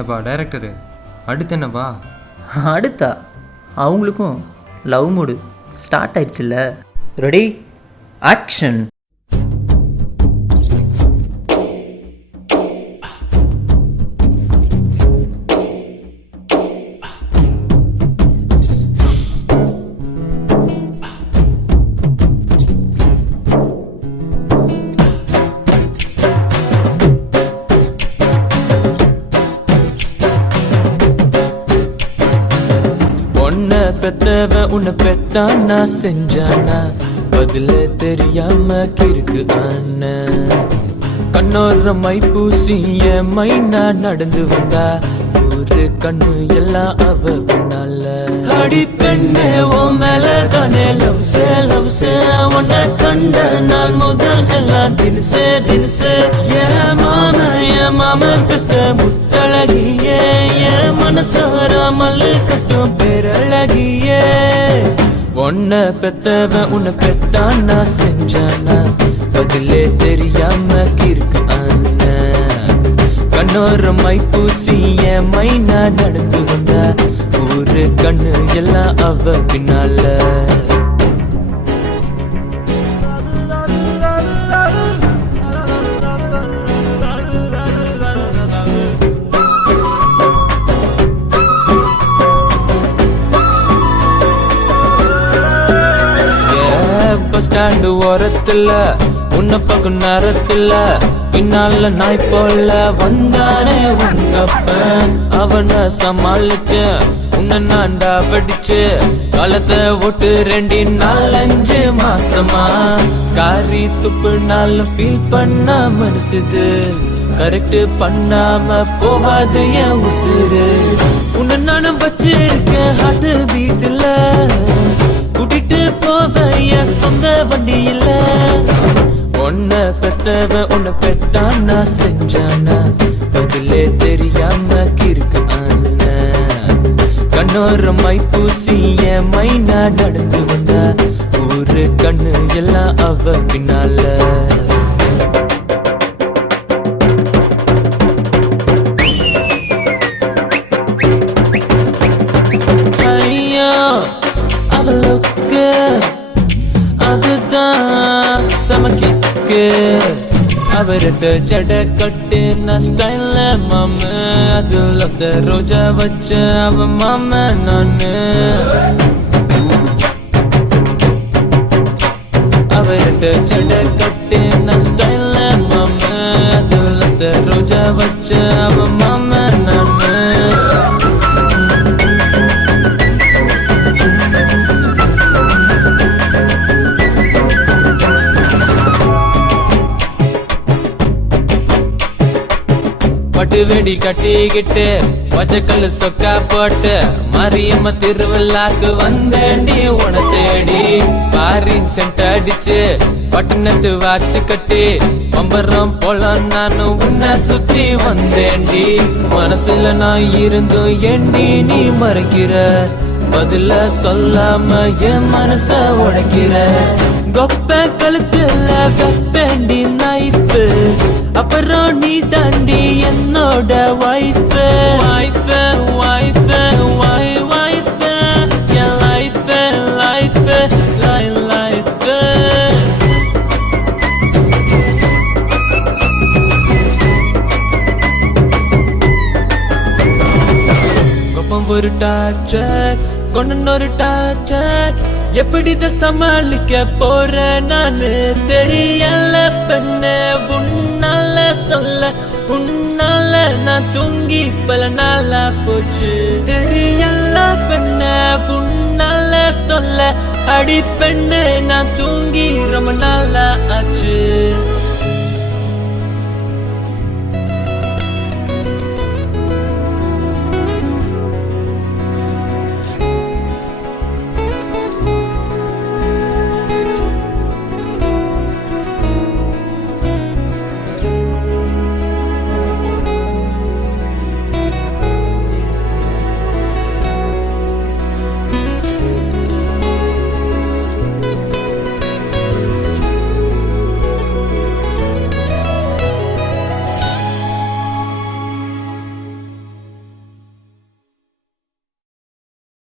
ஏப்பா டைரக்டரு, அடுத்து என்னப்பா? அடுத்தா அவங்களுக்கும் லவ் மூடு ஸ்டார்ட் ஆயிடுச்சுல்ல. Ready, action. உன்னை பெத்தவன் உன்னை பெத்தானா செஞ்சானா பதில தெரியாம கிறுக்கு ஆன கண்ணோர மை பூசிய மைனா நடந்து வந்தா ஒரு கண்ணு எல்லாம் அவ பின்னால. அடி பெண்ணே ஓ மேல தானே லவ்ஸே உன்னை கண்ட நாள் முதல் எல்லாம் தினசே என் மாம கிட்ட முத்தழகியே என் மனசார மல்லு கட்டும் பேரழகியே. உன்னை பெத்தவன் உன்னை பெத்தானா செஞ்சானா பதிலே தெரியாம கிறுக்கு ஆன கண்ணோர மை பூசிய மைனா நடந்து வந்தா ஒரு கண்ணு எல்லாம் அவ பின்னால. பஸ் ஸ்டாண்டு ஓரத்துல உன்னை பக்கம் நேரத்துல பின்னால நாய் போல வந்தானே உங்கப்ப அவனை சமாளிச்சு உன்னை நான்டா படிச்சு காலத்தை ஓட்டு 2 4 மாசமா காரி துப்பு நாள் ஃபீல் பண்ண மனசுது கரெக்ட் பண்ணாம போவாது என் உசுறு. உன்னை நானும் வச்சிருக்கேன் ஹார்ட் பீட்ல கூட்டிட்டு போவைய சொந்த வண்டியில. உன்னை பெத்தவன் உன்னை பெத்தானா செஞ்சானா பதிலே தெரியாம கிறுக்கு ஆன கண்ணோர மை பூசிய மைனா நடந்து வந்தா ஒரு கண்ணு எல்லாம் அவ பின்னால. அவளுக்கு அதுதான் சமக்கிக்கு அவர்கிட்ட ஜட கட்டின ஸ்டைல்ல மாம அதுல ரோஜா வச்ச அவ மாம நானு அவர்கிட்ட ஜட கட்டின ஸ்டைல்ல மாம அதுல ரோஜா வச்ச அவ மாம நானு. பட்டு வெடி கட்டிக்கிட்டு பச்சைக்கல்லு சொக்கா போட்டு மாரியம்ம திருவிழாக்கு வந்தேண்டி உன தேடி பாரின் சென்ட் அடிச்சு பட்டணத்து வாச்சு கட்டி பம்பரம் போல நானும் உன்னை சுத்தி வந்தேண்டி. மனசுல நான் இருந்தும் ஏண்டி நீ மறைக்கிற பதில சொல்லாம என் மனச உடைக்கிற. கொப்ப கழுத்துல கப்பேண்டி நைஃப் அப்புறம் நீ தாண்டி என்னோட வைஃப் என் லைஃப் கொப்பம் ஒரு டார்ச்சர் கொண்டு டார்ச்சர் எப்படிதான் சமாளிக்க போற நானு தெரியல பெண்ணே. உன்னால தொல்ல உன்னால நான் தூங்கி பல நாளா போச்சு தெரியல பெண்ணே. உன்னால தொல்ல அடி பெண்ணே நான் தூங்கி ரொம்ப நாளா ஆச்சு.